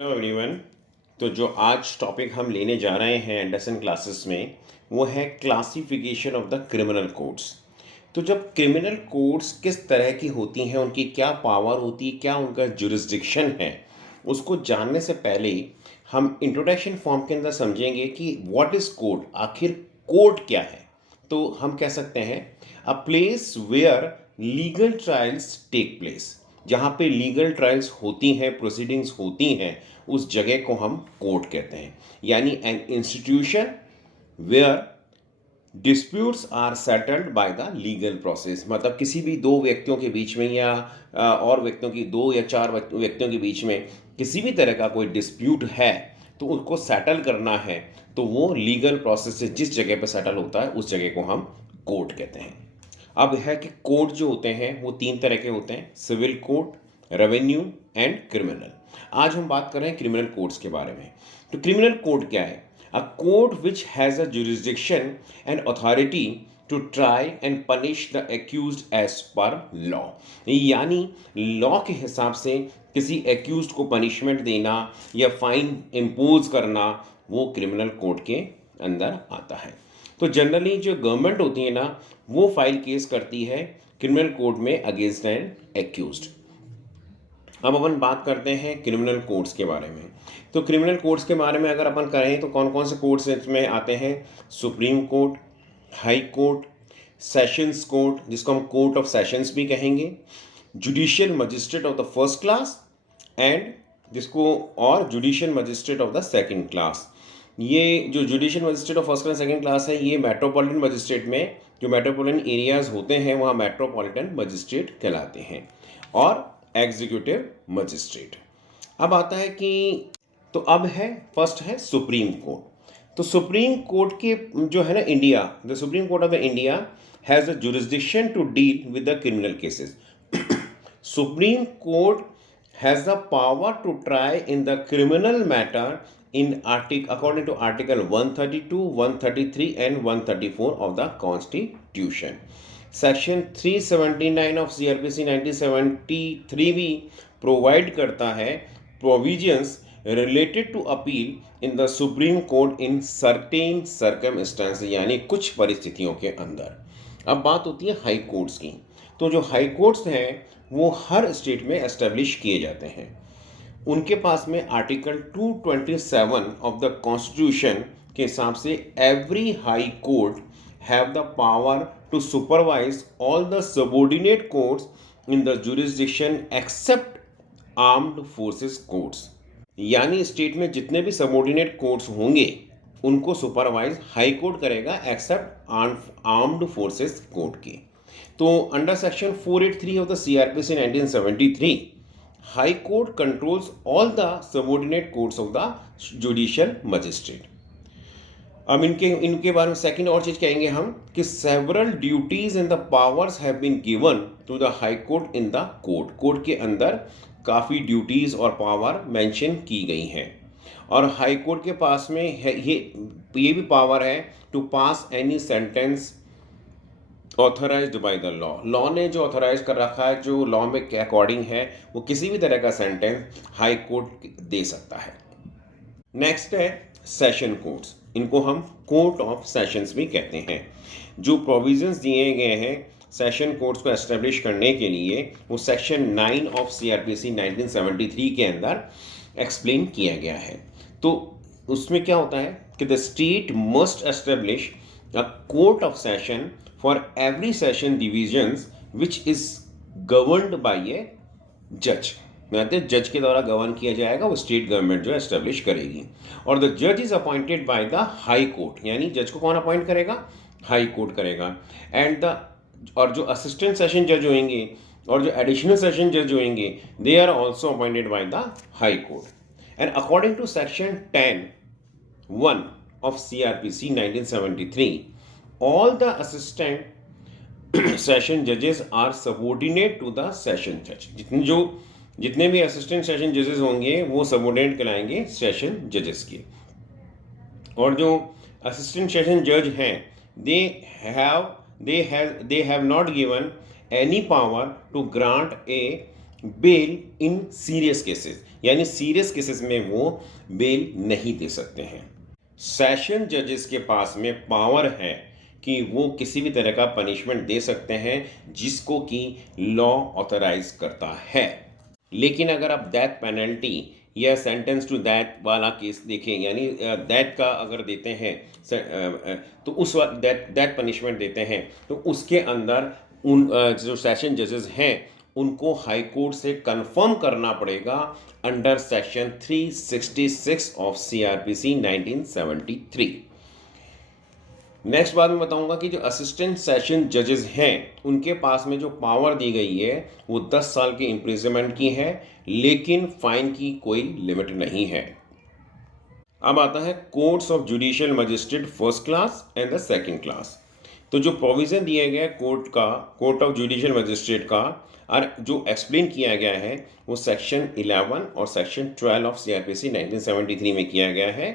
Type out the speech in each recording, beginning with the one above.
Hello everyone. तो जो आज टॉपिक हम लेने जा रहे हैं एंडरसन क्लासेस में वो है classification of the criminal codes. तो जब क्रिमिनल कोड्स किस तरह की होती हैं, उनकी क्या पावर होती है, क्या उनका जुरिस्डिक्शन है, उसको जानने से पहले हम इंट्रोडक्शन फॉर्म के अंदर समझेंगे कि व्हाट इज़ कोड, आखिर कोड क्या है। तो हम कह सकते हैं a place where legal trials take place. जहाँ पे लीगल ट्रायल्स होती हैं, प्रोसीडिंग्स होती हैं, उस जगह को हम कोर्ट कहते हैं। यानी an institution where disputes are settled by the legal process. मतलब किसी भी दो व्यक्तियों के बीच में या और व्यक्तियों की, दो या चार व्यक्तियों के बीच में किसी भी तरह का कोई डिस्प्यूट है तो उसको सेटल करना है, तो वो लीगल प्रोसेस से जिस जगह पे सेटल होता है उस जगह को हम कोर्ट कहते हैं। अब है कि कोड जो होते हैं वो तीन तरह के होते हैं: civil code, revenue and criminal. आज हम बात कर रहे हैं क्रिमिनल कोड्स के बारे में। तो क्रिमिनल कोड क्या है? A code which has a jurisdiction and authority to try and punish the accuse as per law. यानी लॉ के हिसाब से किसी एक्यूज को पनिशमेंट देना या फाइन इम्पोज करना, वो क्रिमिनल कोड के अंदर आता है। तो जनरली जो गवर्नमेंट होती है ना, वो फाइल केस करती है क्रिमिनल कोड में अगेंस्ट एन एक्यूज्ड। अब अपन बात करते हैं क्रिमिनल कोड्स के बारे में। तो क्रिमिनल कोड्स के बारे में अगर अपन करें तो कौन कौन से कोड्स इसमें आते हैं? Supreme court, high court, sessions court जिसको हम कोर्ट ऑफ सेशंस भी कहेंगे, judicial magistrate of the first class and जिसको और judicial magistrate of the second class. ये जो judicial magistrate of first class second class है, ये मेट्रोपॉलिटन मजिस्ट्रेट में जो मेट्रोपॉलिटन एरियाज होते हैं वहाँ मेट्रोपॉलिटन मजिस्ट्रेट कहलाते हैं, और एग्जीक्यूटिव मजिस्ट्रेट। अब आता है कि तो अब है फर्स्ट है सुप्रीम कोर्ट। तो सुप्रीम कोर्ट के जो है ना, India, the supreme court of the India has a jurisdiction to deal with the criminal cases. Supreme court has the power to try in the criminal matter in according to article 132, 133 and 134 of the constitution. Section 379 of CRPC 1973 भी provide करता है provisions related to appeal in the Supreme Court in certain circumstances, यानी कुछ परिस्थितियों के अंदर। अब बात होती है हाई कोर्ट्स की। तो जो हाई कोर्ट्स हैं वो हर स्टेट में एस्टेब्लिश किए जाते हैं। उनके पास में आर्टिकल 227 ऑफ द कॉन्स्टिट्यूशन के हिसाब से every high court have the power to supervise all the subordinate courts in the jurisdiction except armed forces courts. यानी स्टेट में जितने भी सबऑर्डिनेट कोर्ट्स होंगे उनको सुपरवाइज हाई कोर्ट करेगा एक्सेप्ट आर्म्ड फोर्सेस कोर्ट के। तो under section 483 of the CrPC 1973, high court controls all the subordinate courts of the judicial magistrate. अब इनके इनके बारे में सेकंड और चीज कहेंगे हम कि several duties and the powers have been given to the high court in the court. Court के अंदर काफ़ी ड्यूटीज और पावर मेंशन की गई हैं, और हाई कोर्ट के पास में है ये भी पावर है to pass any sentence authorised by the law. Law ने जो ऑथराइज कर रखा है, जो लॉ में के अकॉर्डिंग है, वो किसी भी तरह का सेंटेंस हाई कोर्ट दे सकता है। नेक्स्ट है सेशन कोर्ट्स। इनको हम कोर्ट ऑफ सेशंस भी कहते हैं। जो प्रोविजंस दिए गए हैं सेशन कोर्ट्स को एस्टेब्लिश करने के लिए, वो सेक्शन 9 ऑफ सीआरपीसी 1973 के अंदर एक्सप्लेन किया गया है। तो उसमें क्या होता है कि the state must establish a court of session for every session divisions which is governed by a जज। मतलब जज के द्वारा गवर्न किया जाएगा, वो स्टेट गवर्नमेंट जो एस्टेब्लिश करेगी। और द जज is appointed by the high court, यानी जज को कौन अपॉइंट करेगा? हाई कोर्ट करेगा। एंड द और जो असिस्टेंट सेशन जज होंगे और जो एडिशनल सेशन जज होंगे, they are also appointed by the high court. And according to section 10(1) of CRPC 1973, all the assistant session judges are subordinate to the session judge. जितने भी असिस्टेंट सेशन जजेस होंगे वो सबऑर्डिनेट कहलाएंगे सेशन जजेस के। और जो असिस्टेंट सेशन जज हैं, they have not given any power to grant a bail in serious cases, यानी सीरियस केसेस में वो बेल नहीं दे सकते हैं। सेशन जजेस के पास में पावर है कि वो किसी भी तरह का पनिशमेंट दे सकते हैं जिसको कि लॉ ऑथराइज करता है। लेकिन अगर आप डेथ पेनल्टी या सेंटेंस टू डेथ वाला केस देखें, यानी डेथ का अगर देते हैं तो उस वक्त डेथ पनिशमेंट देते हैं, तो उसके अंदर उन जो सेशन जजेस हैं उनको हाई कोर्ट से कंफर्म करना पड़ेगा under section 366 of CrPC 1973। Next बात मैं बताऊंगा कि जो असिस्टेंट सेशन जजेस हैं उनके पास में जो पावर दी गई है वो 10 साल के इम्प्रिजनमेंट की है, लेकिन फाइन की कोई लिमिट नहीं है। अब आता है courts of judicial magistrate first class and the second class. तो जो प्रोविज़न दिया गया है कोर्ट ऑफ जुडिशियल मजिस्ट्रेट का, और जो एक्सप्लेन किया गया है वो सेक्शन 11 और सेक्शन 12 ऑफ सीआरपीसी 1973 में किया गया है।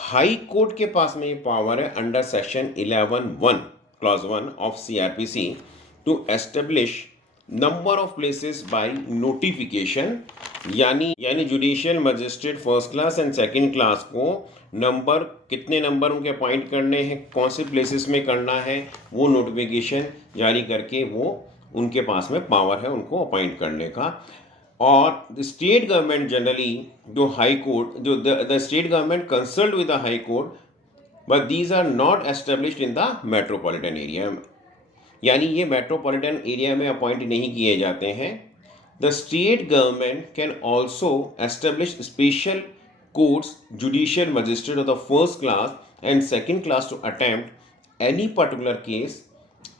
हाई कोर्ट के पास में ये पावर है under section 11(1) clause 1 of CrPC to establish number of places by notification, यानी judicial magistrate first class and second class को नंबर, कितने नंबर उनके अपॉइंट करने हैं, कौन से प्लेसेस में करना है, वो नोटिफिकेशन जारी करके वो उनके पास में पावर है उनको अपॉइंट करने का। और स्टेट गवर्नमेंट जनरली जो हाई कोर्ट, जो the state government consult with the high court, but these are not established in the metropolitan area, यानी ये मेट्रोपॉलिटन एरिया में अपॉइंट नहीं किए जाते हैं। The state government can also establish special courts judicial magistrate of the first class and second class to attempt any particular case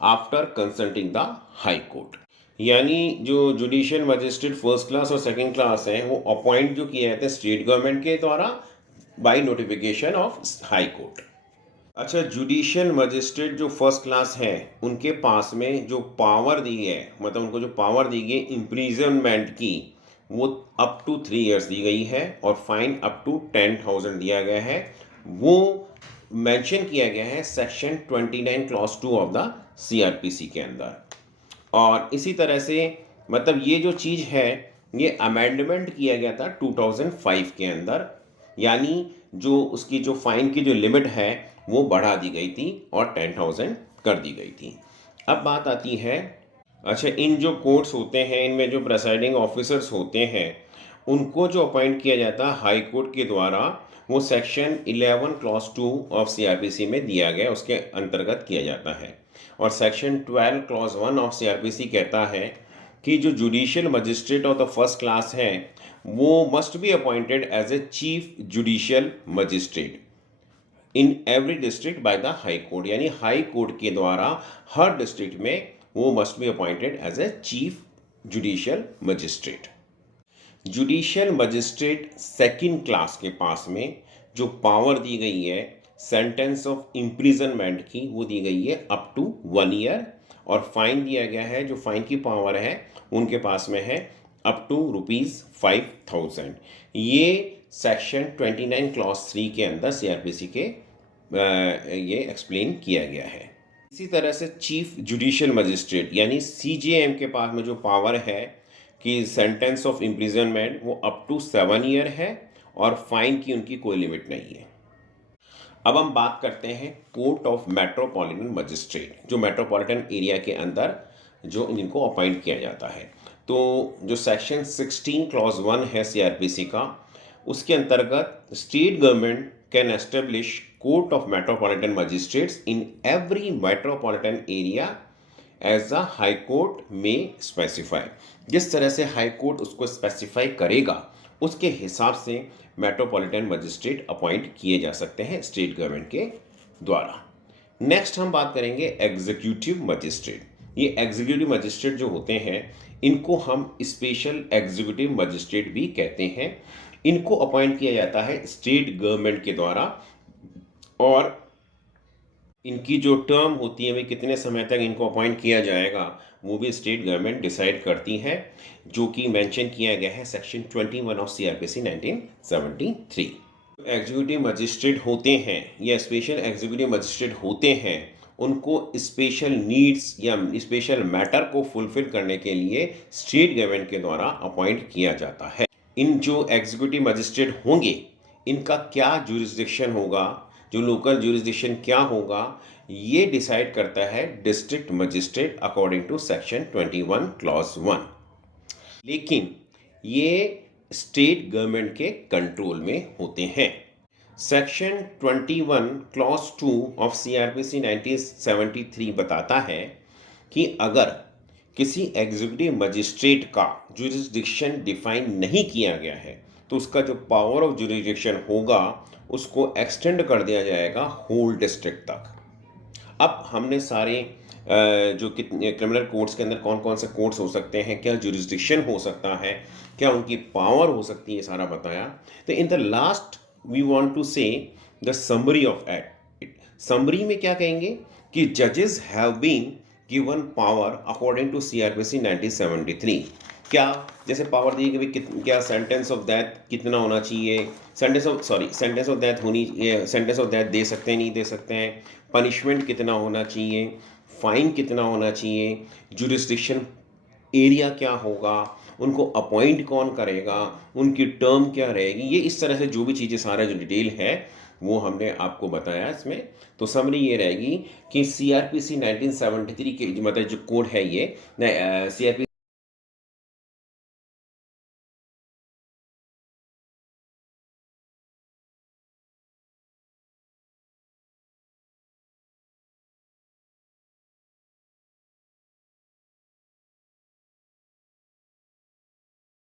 after consulting the high court. यानी जो judicial magistrate first class और second class हैं वो appoint जो किए जाते हैं state government के द्वारा by notification of high court. अच्छा, जुडिशियल मजिस्ट्रेट जो फर्स्ट क्लास है उनके पास में जो पावर दी है, मतलब उनको जो पावर दी गई इम्प्रिजनमेंट की, वो अप टू 3 इयर्स दी गई है और फाइन अप टू 10,000 दिया गया है। वो मेंशन किया गया है section 29 clause 2 of the CrPC के अंदर। और इसी तरह से मतलब ये जो चीज़ है ये अमेंडमेंट किया गया था 2005 के अंदर, यानी जो उसकी जो फाइन की जो लिमिट है वो बढ़ा दी गई थी और 10,000 कर दी गई थी। अब बात आती है, अच्छा, इन जो कोर्ट्स होते हैं इनमें जो प्रेसाइडिंग ऑफिसर्स होते हैं उनको जो अपॉइंट किया जाता है हाई कोर्ट के द्वारा, वो सेक्शन 11 क्लॉज 2 ऑफ सीआरपीसी में दिया गया, उसके अंतर्गत किया जाता है। और सेक्शन 12 क्लॉज 1 ऑफ सीआरपीसी कहता है कि जो judicial magistrate of the first class है वो must be appointed as a chief judicial magistrate in every district by the high court, यानी हाई कोर्ट के द्वारा हर डिस्ट्रिक्ट में वो must be appointed as a chief judicial magistrate. Judicial magistrate second class के पास में जो पावर दी गई है सेंटेंस ऑफ इम्प्रिजनमेंट की, वो दी गई है अप टू 1 ईयर, और फाइन दिया गया है, जो फाइन की पावर है उनके पास में है अप टू ₹5,000। ये सेक्शन 29 क्लॉज 3 के अंदर सीआरपीसी के ये एक्सप्लेन किया गया है। इसी तरह से चीफ जुडिशियल मजिस्ट्रेट यानी सीजेएम के पास में जो पावर है कि सेंटेंस ऑफ इम्प्रिजनमेंट वो अप टू 7 ईयर है और फाइन की उनकी कोई लिमिट नहीं है। अब हम बात करते हैं कोर्ट ऑफ मेट्रोपॉलिटन मजिस्ट्रेट, जो मेट्रोपॉलिटन एरिया के अंदर जो इनको अपॉइंट किया जाता है। तो जो सेक्शन 16 क्लॉज 1 है सीआरपीसी का, उसके अंतर्गत state government can establish court of metropolitan magistrates in every metropolitan area as a high court में स्पेसिफाई। जिस तरह से हाई कोर्ट उसको स्पेसिफाई करेगा उसके हिसाब से मेट्रोपॉलिटन मजिस्ट्रेट अपॉइंट किए जा सकते हैं स्टेट गवर्नमेंट के द्वारा। नेक्स्ट हम बात करेंगे एग्जीक्यूटिव मजिस्ट्रेट। ये एग्जीक्यूटिव मजिस्ट्रेट जो होते हैं इनको हम स्पेशल एग्जीक्यूटिव मजिस्ट्रेट भी कहते हैं। इनको अपॉइंट किया जाता है स्टेट गवर्नमेंट के द्वारा, और इनकी जो टर्म होती है वे कितने समय तक इनको अपॉइंट किया जाएगा वो भी स्टेट गवर्नमेंट डिसाइड करती है, जो कि मेंशन किया गया है section 21 of CrPC 1973। Executive magistrate होते हैं या स्पेशल एग्जीक्यूटिव मजिस्ट्रेट होते हैं उनको स्पेशल नीड्स या स्पेशल मैटर को फुलफिल करने के लिए स्टेट गवर्नमेंट के द्वारा अपॉइंट किया जाता है। इन जो एग्जीक्यूटिव मजिस्ट्रेट होंगे, इनका क्या जुरिस्डिक्शन होगा, जो लोकल जुरिस्डिक्शन क्या होगा, ये डिसाइड करता है district magistrate according to section 21 clause 1। लेकिन ये स्टेट गवर्नमेंट के कंट्रोल में होते हैं। सेक्शन 21 क्लॉज 2 ऑफ सीआरपीसी 1973 बताता है कि अगर किसी एग्जीक्यूटिव मजिस्ट्रेट का जुरिस्डिक्शन डिफाइन नहीं किया गया है तो उसका जो पावर ऑफ जुरिस्डिक्शन होगा उसको एक्सटेंड कर दिया जाएगा होल डिस्ट्रिक्ट तक। अब हमने सारे जो कितने क्रिमिनल कोर्ट्स के अंदर कौन कौन से कोर्ट्स हो सकते हैं, क्या जुरिस्डिक्शन हो सकता है, क्या उनकी पावर हो सकती है, सारा बताया। तो in the last we want to say the summary of act. Summary में क्या कहेंगे कि जजेस have been given power according to CrPC 1973। क्या जैसे पावर दी कि भाई क्या सेंटेंस ऑफ डेथ कितना होना चाहिए, सेंटेंस ऑफ डेथ होनी, सेंटेंस ऑफ डेथ दे सकते हैं नहीं दे सकते हैं, पनिशमेंट कितना होना चाहिए, फाइन कितना होना चाहिए, जुरिस्डिक्शन एरिया क्या होगा, उनको अपॉइंट कौन करेगा, उनकी टर्म क्या रहेगी, ये इस तरह से जो भी चीज़ें सारा जो डिटेल है वो हमने आपको बताया इसमें। तो समरी ये रहेगी कि सीआरपीसी 1973 के मतलब जो कोड है ये सीआरपी